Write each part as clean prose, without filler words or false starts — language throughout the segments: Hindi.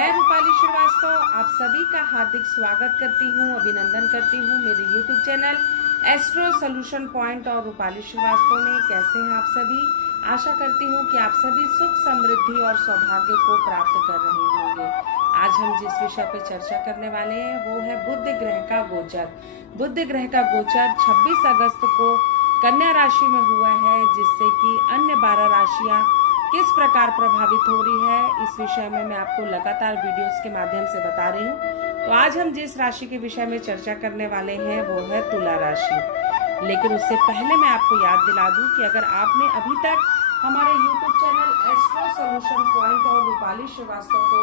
मैं रूपाली श्रीवास्तव आप सभी का हार्दिक स्वागत करती हूँ, अभिनंदन करती हूँ मेरे YouTube channel astro solution point और रूपाली श्रीवास्तव में। कैसे हैं आप सभी? आशा करती हूँ कि आप सभी सुख समृद्धि और सौभाग्य को प्राप्त कर रहे होंगे। आज हम जिस विषय पर चर्चा करने वाले हैं वो है बुध ग्रह का गोचर। बुध ग्रह का गोचर 26 अगस्त को कन्या राशि में हुआ है, जिससे कि अन्य 12 राशियां किस प्रकार प्रभावित हो रही है, इस विषय में मैं आपको लगातार वीडियोस के माध्यम से बता रही हूँ। तो आज हम जिस राशि के विषय में चर्चा करने वाले हैं वो है तुला राशि। लेकिन उससे पहले मैं आपको याद दिला दूं कि अगर आपने अभी तक हमारे YouTube channel astro solution point और रूपाली श्रीवास्तव को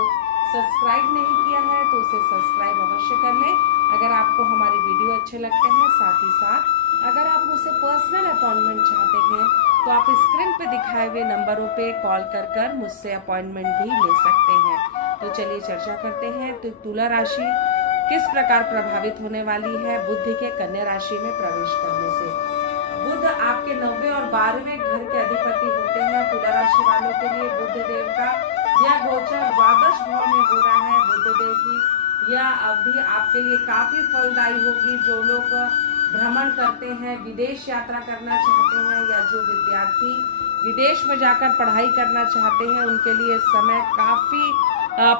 सब्सक्राइब नहीं किया है तो उसे सब्सक्राइब अवश्य कर लें। अगर आपको हमारी वीडियो अच्छे लगते हैं, साथ ही साथ अगर आप मुझसे पर्सनल अपॉइंटमेंट चाहते हैं तो आप स्क्रीन पे दिखाए हुए नंबरों पे कॉल कर मुझसे अपॉइंटमेंट भी ले सकते हैं। तो चलिए चर्चा करते हैं। तो तुला राशि किस प्रकार प्रभावित होने वाली है बुध के कन्या राशि में प्रवेश करने से। बुध आपके 9वें और 12वें घर के अधिपति होते हैं। तुला राशि वालों के लिए बुध देव का यह गोचर द्वादश भाव में हो रहा है। बुध देव की यह अवधि आपके लिए काफी फलदायी होगी। जो लोग भ्रमण करते हैं, विदेश यात्रा करना चाहते हैं, या जो विद्यार्थी विदेश में जाकर पढ़ाई करना चाहते हैं, उनके लिए समय काफी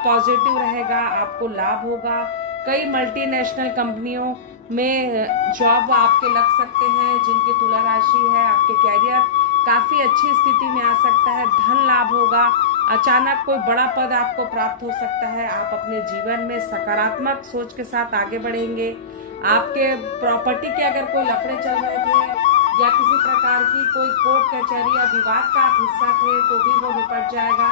पॉजिटिव रहेगा। आपको लाभ होगा। कई मल्टीनेशनल कंपनियों में जॉब आपके लग सकते हैं। जिनकी तुला राशि है, आपके कैरियर काफी अच्छी स्थिति में आ सकता है। धन लाभ होगा। अचानक कोई बड़ा पद आपको प्राप्त हो सकता है। आप अपने जीवन में सकारात्मक सोच के साथ आगे बढ़ेंगे। आपके प्रॉपर्टी के अगर कोई लफड़े चल रहे थे या किसी प्रकार की कोई कोर्ट कचहरी या विवाद का आप हिस्सा थे तो भी वो निपट जाएगा।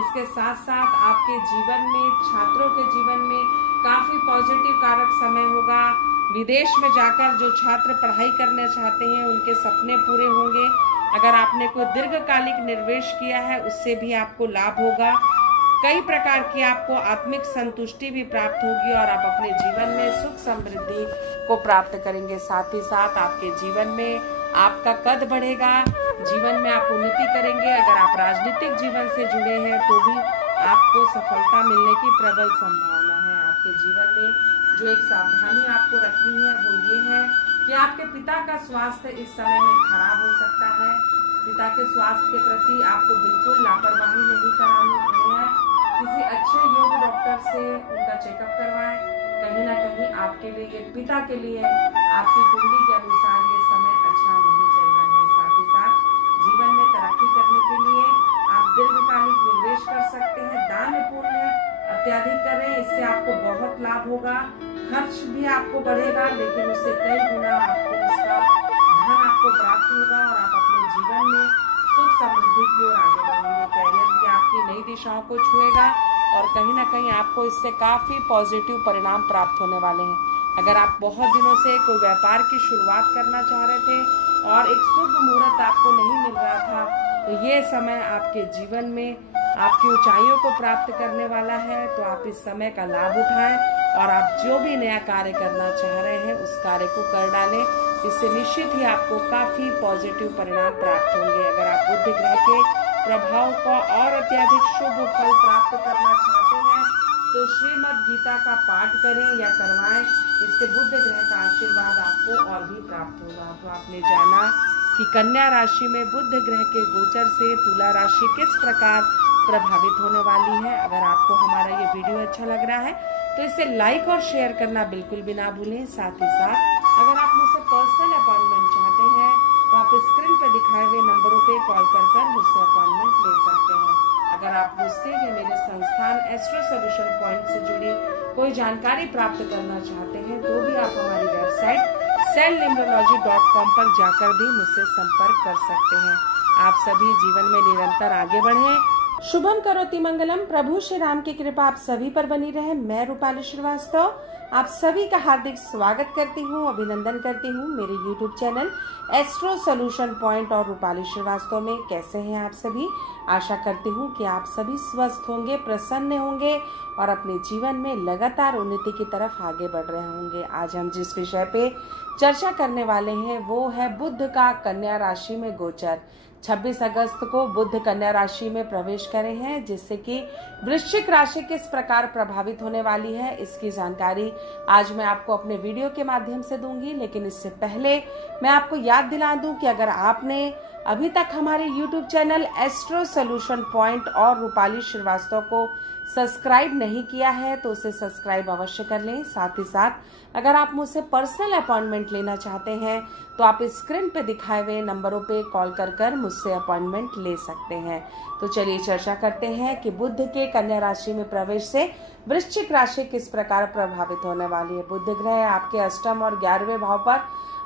इसके साथ साथ आपके जीवन में, छात्रों के जीवन में काफी पॉजिटिव कारक समय होगा। विदेश में जाकर जो छात्र पढ़ाई करना चाहते हैं उनके सपने पूरे होंगे। अगर आपने कोई दीर्घकालिक निवेश किया है उससे भी आपको लाभ होगा। कई प्रकार की आपको आत्मिक संतुष्टि भी प्राप्त होगी और आप अपने जीवन में सुख समृद्धि को प्राप्त करेंगे। साथ ही साथ आपके जीवन में आपका कद बढ़ेगा। जीवन में आप उन्नति करेंगे। अगर आप राजनीतिक जीवन से जुड़े हैं तो भी आपको सफलता मिलने की प्रबल संभावना है। आपके जीवन में जो एक सावधानी आपको रखनी है वो ये है कि आपके पिता का स्वास्थ्य इस समय में खराब हो सकता है। पिता के स्वास्थ्य के प्रति आपको बिल्कुल लापरवाही नहीं करानी है। किसी अच्छे योग्य डॉक्टर से उनका चेकअप करवाएं। कहीं ना कहीं आपके लिए, पिता के लिए आपकी कुंडली के अनुसार ये समय अच्छा नहीं चल रहा है। साथ ही साथ जीवन में तरक्की करने के लिए आप दीर्घकालिक निवेश कर सकते हैं। दान पुण्य अत्याधिक करें, इससे आपको बहुत लाभ होगा। खर्च भी आपको बढ़ेगा लेकिन उससे कई गुना आपको उसका धन आपको प्राप्त होगा और आप अपने जीवन में सुख समृद्धि की ओर आगे बढ़ेंगे। कैरियर भी आपकी नई दिशाओं को छुएगा और कहीं ना कहीं आपको इससे काफी पॉजिटिव परिणाम प्राप्त होने वाले हैं। अगर आप बहुत दिनों से कोई व्यापार की शुरुआत करना चाह रहे थे और एक शुभ मुहूर्त आपको नहीं मिल रहा था तो ये समय आपके जीवन में आपकी ऊंचाइयों को प्राप्त करने वाला है। तो आप इस समय का लाभ उठाएं और आप जो भी नया कार्य करना चाह रहे हैं उस कार्य को कर डालें। इससे निश्चित ही आपको काफी पॉजिटिव परिणाम प्राप्त होंगे। अगर आप बुध ग्रह के प्रभाव का और अत्यधिक शुभ फल प्राप्त करना चाहते हैं तो श्रीमद् गीता का पाठ करें या करवाएं। इससे बुध ग्रह का आशीर्वाद आपको और भी प्राप्त होगा। तो आपने जाना कि कन्या राशि में बुध ग्रह के गोचर से तुला राशि किस प्रकार प्रभावित होने वाली है। अगर आपको हमारा ये वीडियो अच्छा लग रहा है तो इसे लाइक और शेयर करना बिल्कुल भी ना भूलें। साथ ही साथ अगर आप मुझसे पर्सनल अपॉइंटमेंट चाहते हैं तो आप स्क्रीन पर दिखाए हुए नंबरों पे कॉल कर मुझसे अपॉइंटमेंट ले सकते हैं। अगर आप मुझसे या मेरे संस्थान एस्ट्रो सोल्यूशन पॉइंट से जुड़ी कोई जानकारी प्राप्त करना चाहते हैं तो भी आप हमारी वेबसाइट cellnumerology.com पर जाकर भी मुझसे संपर्क कर सकते हैं। आप सभी जीवन में निरंतर आगे बढ़ें। शुभम करोति मंगलम। प्रभु श्री राम की कृपा आप सभी पर बनी रहे। मैं रूपाली श्रीवास्तव आप सभी का हार्दिक स्वागत करती हूँ, अभिनंदन करती हूँ मेरे YouTube channel astro solution point और रूपाली श्रीवास्तव में। कैसे हैं आप सभी? आशा करती हूँ कि आप सभी स्वस्थ होंगे, प्रसन्न होंगे और अपने जीवन में लगातार उन्नति की तरफ आगे बढ़ रहे होंगे। आज हम जिस विषय पे चर्चा करने वाले हैं वो है बुध का कन्या राशि में गोचर। 26 अगस्त को बुध कन्या राशि में प्रवेश करे हैं, जिससे कि वृश्चिक राशि किस प्रकार प्रभावित होने वाली है इसकी जानकारी आज मैं आपको अपने वीडियो के माध्यम से दूंगी। लेकिन इससे पहले मैं आपको याद दिला दूं कि अगर आपने अभी तक हमारे YouTube channel astro solution point और रूपाली श्रीवास्तव को सब्सक्राइब नहीं किया है तो उसे सब्सक्राइब अवश्य कर लें। साथ ही साथ अगर आप मुझसे पर्सनल अपॉइंटमेंट लेना चाहते हैं तो आप स्क्रीन पे दिखाए हुए नंबरों पे कॉल कर मुझसे अपॉइंटमेंट ले सकते हैं। तो चलिए चर्चा करते हैं कि बुध के कन्या राशि में प्रवेश से वृश्चिक राशि किस प्रकार प्रभावित होने वाली है। बुध ग्रह आपके अष्टम और 11वें भाव पर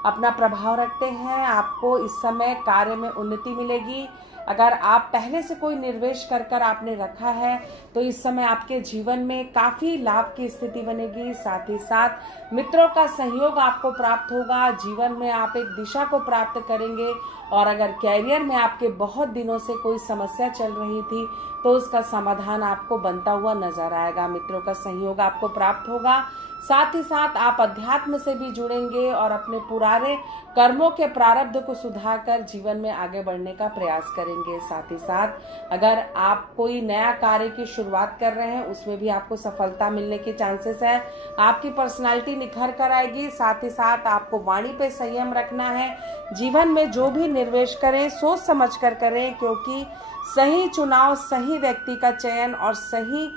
अपना प्रभाव रखते हैं। आपको इस समय कार्य में उन्नति मिलेगी। अगर आप पहले से कोई निवेश कर आपने रखा है तो इस समय आपके जीवन में काफी लाभ की स्थिति बनेगी। साथ ही साथ मित्रों का सहयोग आपको प्राप्त होगा। जीवन में आप एक दिशा को प्राप्त करेंगे। और अगर कैरियर में आपके बहुत दिनों से कोई समस्या चल रही थी तो उसका समाधान आपको बनता हुआ नजर आएगा। मित्रों का सहयोग आपको प्राप्त होगा। साथ ही साथ आप अध्यात्म से भी जुड़ेंगे और अपने पुराने कर्मों के प्रारब्ध को सुधारकर जीवन में आगे बढ़ने का प्रयास करेंगे। साथ ही साथ अगर आप कोई नया कार्य की शुरुआत कर रहे हैं उसमें भी आपको सफलता मिलने की चांसेस है। आपकी पर्सनालिटी निखर कर आएगी। साथ ही साथ आपको वाणी पे संयम रखना है। जीवन में जो भी निवेश करें सोच समझ कर करें, क्योंकि सही चुनाव, सही व्यक्ति का चयन और सही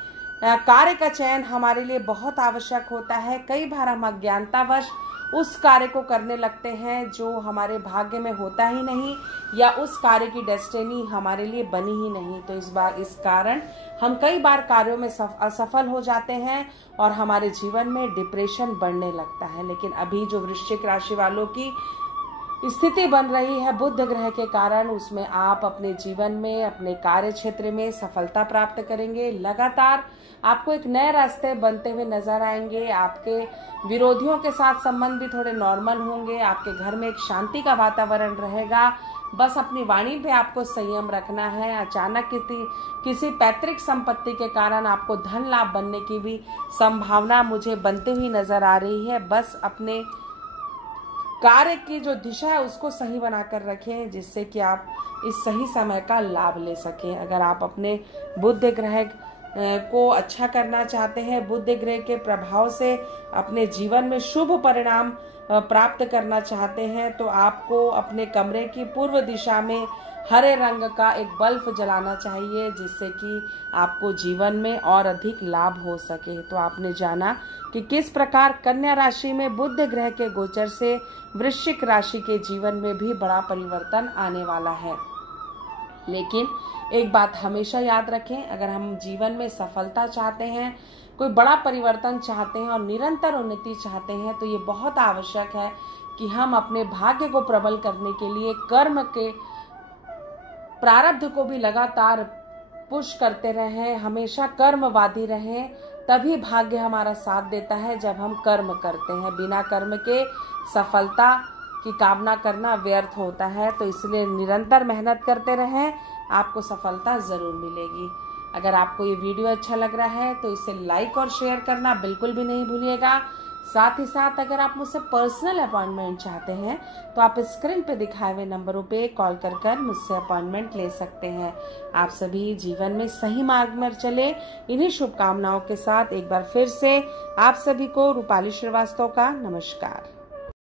कार्य का चयन हमारे लिए बहुत आवश्यक होता है। कई बार हम अज्ञानतावश उस कार्य को करने लगते हैं जो हमारे भाग्य में होता ही नहीं, या उस कार्य की डेस्टिनी हमारे लिए बनी ही नहीं। तो इस कारण हम कई बार कार्यों में असफल हो जाते हैं और हमारे जीवन में डिप्रेशन बढ़ने लगता है। लेकिन अभी जो वृश्चिक राशि वालों की स्थिति बन रही है बुध ग्रह के कारण, उसमें आप अपने जीवन में, अपने कार्य क्षेत्र में सफलता प्राप्त करेंगे। लगातार आपको एक नए रास्ते बनते हुए नजर आएंगे। आपके विरोधियों के साथ संबंध भी थोड़े नॉर्मल होंगे। आपके घर में एक शांति का वातावरण रहेगा। बस अपनी वाणी पे आपको संयम रखना है। अचानक किसी पैतृक संपत्ति के कारण आपको धन लाभ बनने की भी संभावना मुझे बनती हुई नजर आ रही है। बस अपने कार्य की जो दिशा है उसको सही बनाकर रखें, जिससे कि आप इस सही समय का लाभ ले सकें। अगर आप अपने बुध ग्रह को अच्छा करना चाहते हैं, बुध ग्रह के प्रभाव से अपने जीवन में शुभ परिणाम प्राप्त करना चाहते हैं, तो आपको अपने कमरे की पूर्व दिशा में हरे रंग का एक बल्ब जलाना चाहिए, जिससे कि आपको जीवन में और अधिक लाभ हो सके। तो आपने जाना कि किस प्रकार कन्या राशि में बुध ग्रह के गोचर से वृश्चिक राशि के जीवन में भी बड़ा परिवर्तन आने वाला है। लेकिन एक बात हमेशा याद रखें, अगर हम जीवन में सफलता चाहते हैं, कोई बड़ा परिवर्तन चाहते हैं और निरंतर उन्नति चाहते हैं, तो ये बहुत आवश्यक है कि हम अपने भाग्य को प्रबल करने के लिए कर्म के प्रारब्ध को भी लगातार पुश करते रहें, हमेशा कर्मवादी रहें। तभी भाग्य हमारा साथ देता है जब हम कर्म करते हैं। बिना कर्म के सफलता की कामना करना व्यर्थ होता है। तो इसलिए निरंतर मेहनत करते रहें, आपको सफलता जरूर मिलेगी। अगर आपको ये वीडियो अच्छा लग रहा है तो इसे लाइक और शेयर करना बिल्कुल भी नहीं भूलिएगा। साथ ही साथ अगर आप मुझसे पर्सनल अपॉइंटमेंट चाहते हैं तो आप स्क्रीन पे दिखाए हुए नंबरों पे कॉल कर मुझसे अपॉइंटमेंट ले सकते हैं। आप सभी जीवन में सही मार्ग में चले, इन्हीं शुभकामनाओं के साथ एक बार फिर से आप सभी को रूपाली श्रीवास्तव का नमस्कार।